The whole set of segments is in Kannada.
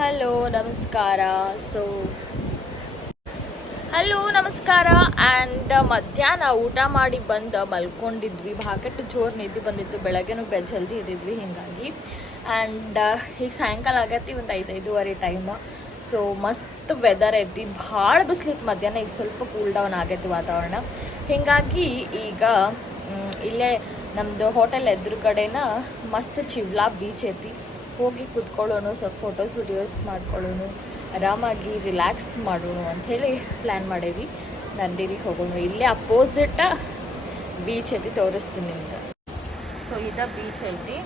ಹಲೋ, ನಮಸ್ಕಾರ. ಸೊ ಹಲೋ, ನಮಸ್ಕಾರ. ಆ್ಯಂಡ್ ಮಧ್ಯಾಹ್ನ ಊಟ ಮಾಡಿ ಬಂದು ಮಲ್ಕೊಂಡಿದ್ವಿ. ಭಾಕಟ್ಟು ಜೋರು ನಿದ್ದೆ ಬಂದಿತ್ತು. ಬೆಳಗ್ಗೆನೂ ಬೆ ಜಲ್ದಿ ಇದ್ದಿದ್ವಿ ಹೀಗಾಗಿ ಆ್ಯಂಡ್ ಈಗ ಸಾಯಂಕಾಲ ಆಗತ್ತಿ, ಒಂದು ಐದು, ಐದೂವರೆ ಟೈಮ್ ಸೊ ಮಸ್ತ್ ವೆದರ್ ಐತಿ. ಭಾಳ ಬಿಸಿಲಿತ್ತು ಮಧ್ಯಾಹ್ನ. ಈಗ ಸ್ವಲ್ಪ ಕೂಲ್ ಡೌನ್ ಆಗೈತಿ ವಾತಾವರಣ. ಹೀಗಾಗಿ ಈಗ ಇಲ್ಲೇ ನಮ್ಮದು ಹೋಟೆಲ್ ಎದುರುಗಡೆನ ಮಸ್ತ್ ಚಿವ್ಲಾ ಬೀಚ್ ಐತಿ. ಹೋಗಿ ಕೂತ್ಕೊಳ್ಳೋಣ ಸ್ವಲ್ಪ ಫೋಟೋಸ್ ವಿಡಿಯೋಸ್ ಮಾಡ್ಕೊಳ್ಳೋಣ ಆರಾಮಾಗಿ ರಿಲ್ಯಾಕ್ಸ್ ಮಾಡೋಣ ಅಂಥೇಳಿ ಪ್ಲ್ಯಾನ್ ಮಾಡೇವಿ. ನಂದಿರಿಗೆ ಹೋಗೋಣ. ಇಲ್ಲೇ ಅಪೋಸಿಟ್ ಬೀಚ್ ಐತಿ ತೋರಿಸ್ತೀನಿ ನಿಮ್ಗೆ. ಸೊ ಇದ ಬೀಚ್ ಐತಿ.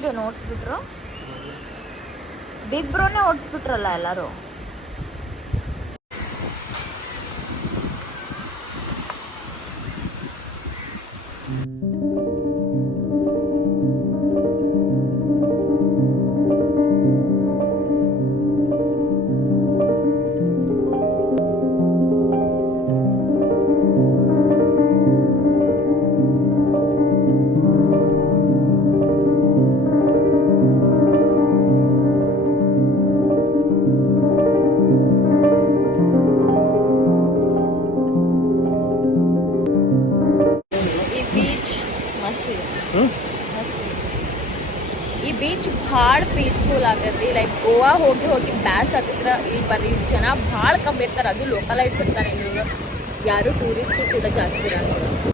ಇದು ನೋಡ್ಸ್ಬಿಟ್ರು? ಬಿಗ್ ಬ್ರೋನೇ ಓಡಿಸ್ಬಿಟ್ರಲ್ಲ ಎಲ್ಲರೂ? ಬೀಚ್ ಭಾಳ ಪೀಸ್ಫುಲ್ ಆಗೈತಿ. ಲೈಕ್ ಗೋವಾ ಹೋಗಿ ಹೋಗಿ ಬ್ಯಾಸ್ ಆಗಿದ್ರ ಇಲ್ಲಿ ಬರೀ ಜನ ಭಾಳ ಕಮ್ಮಿ ಇರ್ತಾರೆ. ಅದು ಲೋಕಲೈಟ್ಸ್ ಇರ್ತಾರೆ ಯಾರು ಟೂರಿಸ್ಟ್ ಕೂಡ ಜಾಸ್ತಿ ಇರಲ್ಲ.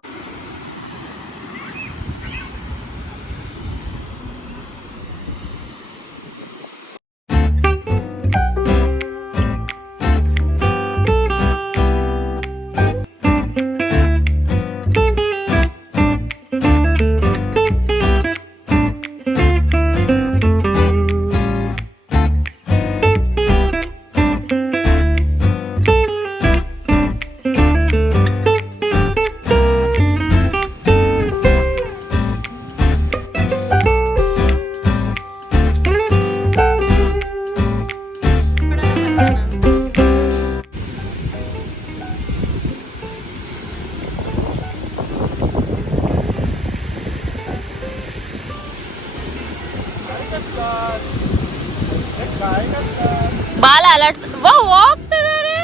ಬಾಲ ಅಲರ್ಟ್ಸ್ ಹೋಗ್ತಿದ್ದಾರೆ.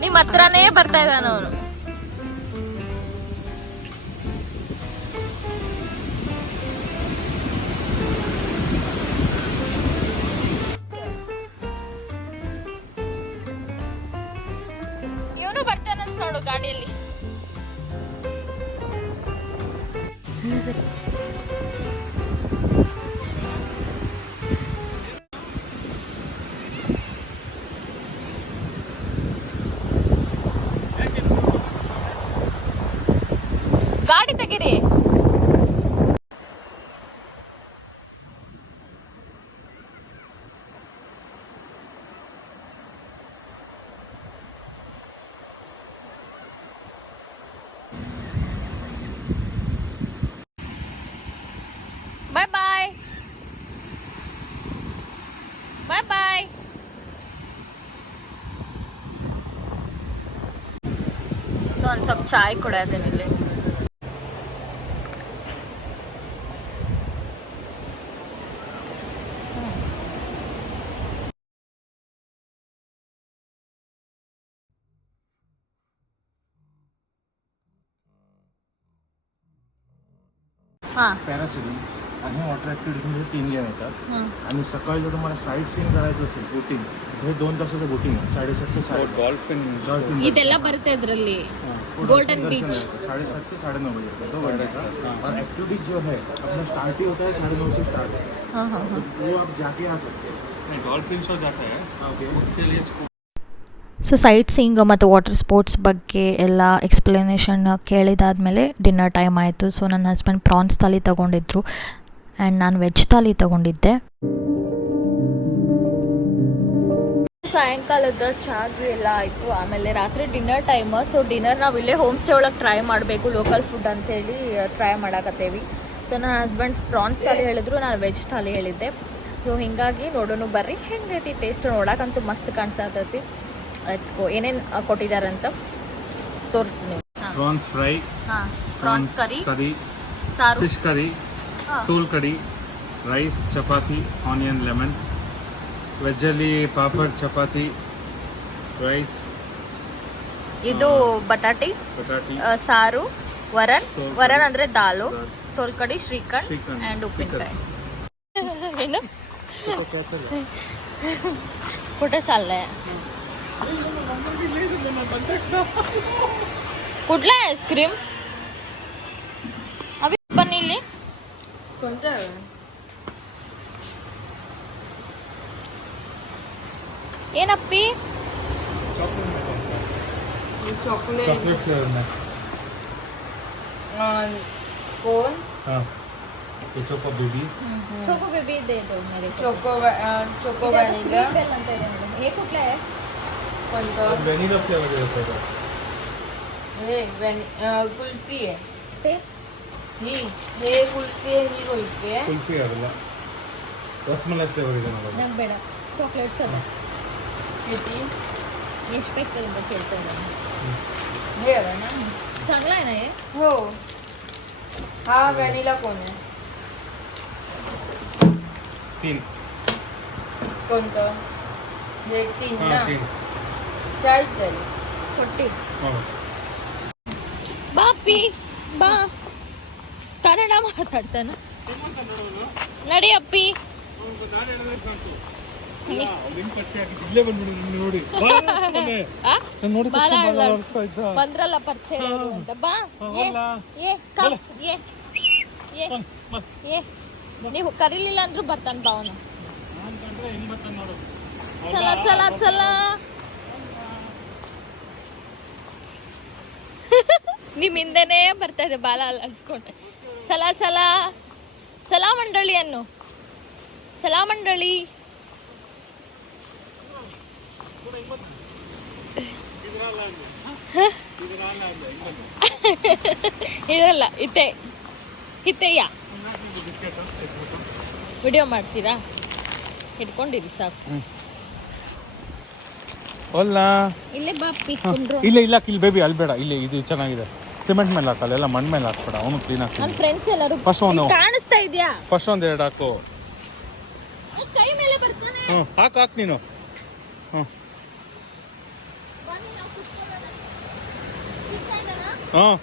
ನಿಮ್ಮ ಹತ್ರನೇ ಬರ್ತಾ ಇದ್ದಾನ ಅವನು ಬಾಯ್ ಬಾಯ್ ಸೊ ಒಂದು ಸ್ವಲ್ಪ ಚಾಯ್ ಕೊಡೋದೇನೆ ಇಲ್ಲಿ? ಹಾಂ. आणि वॉटर ॲक्टिव्हिटीजमध्ये तीन गेम येतात आणि सकाळी जर तुम्हाला साईट सीन करायचं असेल बोटिंग हे दोन तासाचं बोटिंग आहे साडेसात ते साडे ಡಾಲ್ಫಿನ್ डॉल्फिन ಇದೆಲ್ಲ ಬರುತ್ತೆ ಇದರಲ್ಲಿ पूर्ण Golden दर्शन Beach. है, साढ़े सात से साढ़े नौ बजे तक दो घंटे का और एक्टिविटीज जो है अपना स्टार्ट ही होता है साढ़े नौ से स्टार्ट है ಹಾಂ ಹಾಂ ಹಾಂ तो वो आप जाके आ सकते हैं ಡಾಲ್ಫಿನ್ ಶೋ ಜಾತಾ है ओके उसके लिए स्कूल ಸೊ ಸೈಟ್ ಸೀಯಿಂಗ್ ಮತ್ತು ವಾಟರ್ ಸ್ಪೋರ್ಟ್ಸ್ ಬಗ್ಗೆ ಎಲ್ಲ ಎಕ್ಸ್ಪ್ಲನೇಷನ್ ಕೇಳಿದಾದ್ಮೇಲೆ ಡಿನ್ನರ್ ಟೈಮ್ ಆಯಿತು ಸೊ ನನ್ನ ಹಸ್ಬೆಂಡ್ ಪ್ರಾನ್ಸ್ ಥಾಲಿ ತೊಗೊಂಡಿದ್ರು ಆ್ಯಂಡ್ ನಾನು ವೆಜ್ ಥಾಲಿ ತಗೊಂಡಿದ್ದೆ. ಸಾಯಂಕಾಲದ ಚಾಗಿ ಎಲ್ಲ ಆಯಿತು. ಆಮೇಲೆ ರಾತ್ರಿ ಡಿನ್ನರ್ ಟೈಮ್ ಸೊ ಡಿನ್ನರ್ ನಾವು ಇಲ್ಲೇ ಹೋಮ್ ಸ್ಟೇ ಒಳಗೆ ಟ್ರೈ ಮಾಡಬೇಕು ಲೋಕಲ್ ಫುಡ್ ಅಂತೇಳಿ ಟ್ರೈ ಮಾಡಾಕತ್ತೇವಿ. ಸೊ ನನ್ನ ಹಸ್ಬೆಂಡ್ ಪ್ರಾನ್ಸ್ ಥಾಲಿ ಹೇಳಿದ್ರು ನಾನು ವೆಜ್ ಥಾಲಿ ಹೇಳಿದ್ದೆ. ಸೊ ಹೀಗಾಗಿ ನೋಡೋನು ಬರ್ರಿ ಹೆಂಗೈತಿ ಟೇಸ್ಟ್ ನೋಡೋಕ್ಕಂತೂ ಮಸ್ತ್ ಕಾಣಿಸ್ತೈತಿ. ಹಚ್ಕೋ ಏನೇನು ಕೊಟ್ಟಿದಾರಂತ ತೋರಿಸ್ತೀನಿ. ಪ್ರಾನ್ಸ್ ಫ್ರೈ ಹಾಂ ಪ್ರಾನ್ಸ್ ಕರಿ ಕರಿ ಸಾರು. ಫಿಶ್ ಕರಿ ಸೂಲ್ ಕಡಿ ರೈಸ್ ಚಪಾತಿ ಆನಿಯನ್ ಲೆಮನ್ ವೆಜ್ಜಲ್ಲಿ ಪಾಪಡ್ ಚಪಾತಿ ರೈಸ್ ಇದು ಬಟಾಟಿ ಬಟಾಟಿ ಸಾರು ವರನ್ ವರನ್ ಅಂದ್ರೆ ದಾಲು ಸೋಲ್ಕಡಿ ಶ್ರೀಖಂಡ್ ಅಂಡ್ ಉಪ್ಪಿನಕಾಯಿ. ಏನು? ಕುಟೆ ಚಾಲೆ ಕುಡ್ಲ ಐಸ್ ಕ್ರೀಮ್? ಅಭಿ ಬನ್ನಿ ಇಲ್ಲಿ. ये नप्पी चॉकलेट चॉकलेट फ्लेवर में कौन कोन हाँ ये चोको बेबी चोको बेबी दे दो मेरे चोको चोको वॅनिला हे कुठलं आहे कोणतं व्हॅनिला फ्लेवर है ये व्हॅनि कुल्फी है ही हे कुल्फी आहे ही कुल्फी आहे ಕುಲ್ಫಿ ಅದಲ್ಲ ರಸಮಲೈ ಫ್ಲೇವರ್ ಇದೆ ನೋಡೋದು ನಂಗೆ ಬೇಡ ಚಾಕ್ಲೇಟ್ಸ್ ಅದ किती ಎಷ್ಟು ಬೇಕು ಅಂತ ಕೇಳ್ತಾ ಇದ್ದಾನೆ हे हवं ना चांगला आहे ना हे हो हा व्हॅनिला कोण आहे तीन कोणतं हे तीन ಹಾಂ ना तीन चाळीस झाली ಕೊಟ್ಟಿ ಹಾಂ ಬಾ ಅಪ್ಪಿ ಬಾ ಕನ್ನಡ ಮಾತಾಡ್ತಾನ. ನಡಿ ಅಪ್ಪಿ. ಇಲ್ಲೇ ಬಂದ್ಬಿಡು ನೋಡಿ. ಆ? ನೋಡಿ ಬಾಲ ಆಡ್ಲ. ಆಡ್ಸ್ತಾ ಇದ್ದ. ಬಂದ್ರಲ್ಲ ಪರಿಚಯ ಅಂತ. ಬಾ. ಏ? ಏ ಏ ನೀವು ಕರೀಲಿಲ್ಲ ಅಂದ್ರು ಬರ್ತಾನ ಬಾ ಅವನು. ನೋಡು. ಚಲ ಚಲ ಚಲ. ನಿಮ್ ಹಿಂದೆನೇ ಬರ್ತಾ ಇದೆ ಬಾಲ ಅಲ್ಸ್ಕೊಂಡೆ ಚಲ ಚಲ ಸಲಾ ಮಂಡಳಿ ಅನ್ನು. ಚಲ ಮಂಡಳಿ. ಇರಲ್ಲ ಇತ್ತೆ. ಕಿತ್ತೆಯ್ಯ ವಿಡಿಯೋ ಮಾಡ್ತೀರಾ? ಇಟ್ಕೊಂಡಿರಿ ಸಾಕು. ಇಲ್ಲೇ ಇಲ್ಲ ಇಲ್ಲ ಇಲ್ಲಿ ಬೇಬಿ ಅಲ್ಲಿ ಬೇಡ ಇಲ್ಲಿ ಇದು ಚೆನ್ನಾಗಿದೆ. ಸಿಮೆಂಟ್ ಮೇಲೆ ಹಾಕಲ್ಲ ಎಲ್ಲ ಮಣ್ಣು ಮೇಲೆ ಹಾಕ್ಬೇಡ ಅವನು ಕ್ಲೀನ್ ನನ್ನ ಹಾಕ್ತೀನಿ ಫ್ರೆಂಡ್ಸ್ ಎಲ್ಲರೂ ಫಸ್ಟ್. ನಿಮ್ಗ್ ಕಾಣಿಸ್ತಾ ಇದೆಯಾ? ಫಸ್ಟ್ ಒಂದು ಎರಡು ಹಾಕು. ಕೈ ಮೇಲೆ ಬರ್ತಾನೆ. ಹ್ಞೂ ಹಾಕು ಹಾಕು ನೀನು. ಹ್ಞೂ ಬನ್ನಿ ನಾವು ಕುತ್ಕೊಳ್ಳೋಣ. ಕುತ್ತಾ ಇದ್ದಾನಾ? ಹಾಂ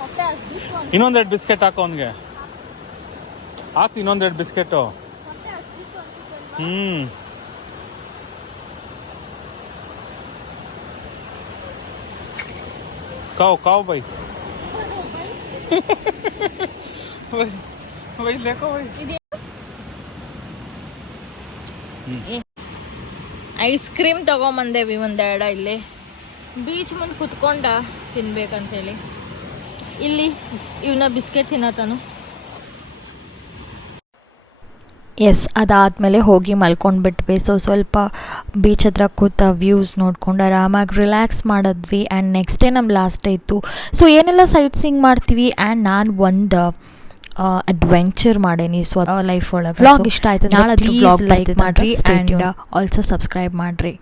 ಮತ್ತೆ ಹಸ್ಬಿಟ್ಟು ಅಂತ- ಇನ್ನೊಂದೆರಡು ಬಿಸ್ಕೆಟ್ ಹಾಕು ಅವನಿಗೆ. ಹಾಕು ಇನ್ನೊಂದೆರಡು ಬಿಸ್ಕೆಟು. ಅನ್ಸುತ್ತಲ್ವಾ? ಹ್ಞೂ ಕಾವು ಕಾವು ಬೈ. ಬೈ ಲೇಕೋ ಬೈ ಐಸ್ ಕ್ರೀಮ್ ತಗೊಂಬಂದೇವಿ ಒಂದೆರಡ ಇಲ್ಲಿ. ಬೀಚ್ ಮುಂದೆ ಕುತ್ಕೊಂಡ ತಿನ್ಬೇಕಂತೇಳಿ. ಇಲ್ಲಿ ಇವನ ಬಿಸ್ಕೆಟ್ ತಿನ್ನತಾನು ಎಸ್ ಅದಾದಮೇಲೆ ಹೋಗಿ ಮಲ್ಕೊಂಡ್ಬಿಟ್ವಿ. ಸೊ ಸ್ವಲ್ಪ ಬೀಚ್ ಹತ್ರ ಕೂತ ವ್ಯೂಸ್ ನೋಡ್ಕೊಂಡು ಆರಾಮಾಗಿ ರಿಲ್ಯಾಕ್ಸ್ ಮಾಡಿದ್ವಿ. ಆ್ಯಂಡ್ ನೆಕ್ಸ್ಟ್ ಡೇ ನಮ್ಮ ಲಾಸ್ಟ್ ಡೇ ಇತ್ತು. ಸೊ ಏನೆಲ್ಲ ಸೈಟ್ ಸೀಂಗ್ ಮಾಡ್ತೀವಿ? ಆ್ಯಂಡ್ ನಾನು ಒಂದು ಅಡ್ವೆಂಚರ್ ಮಾಡೇನಿ ಸ್ವ ಲೈಫ್ ಒಳಗೆ. ಇಷ್ಟ ಆಯ್ತು. ನಾಳೆ ಲೈಕ್ ಮಾಡಿರಿ. ಆ್ಯಂಡ್ ಆಲ್ಸೋ ಸಬ್ಸ್ಕ್ರೈಬ್ ಮಾಡಿರಿ.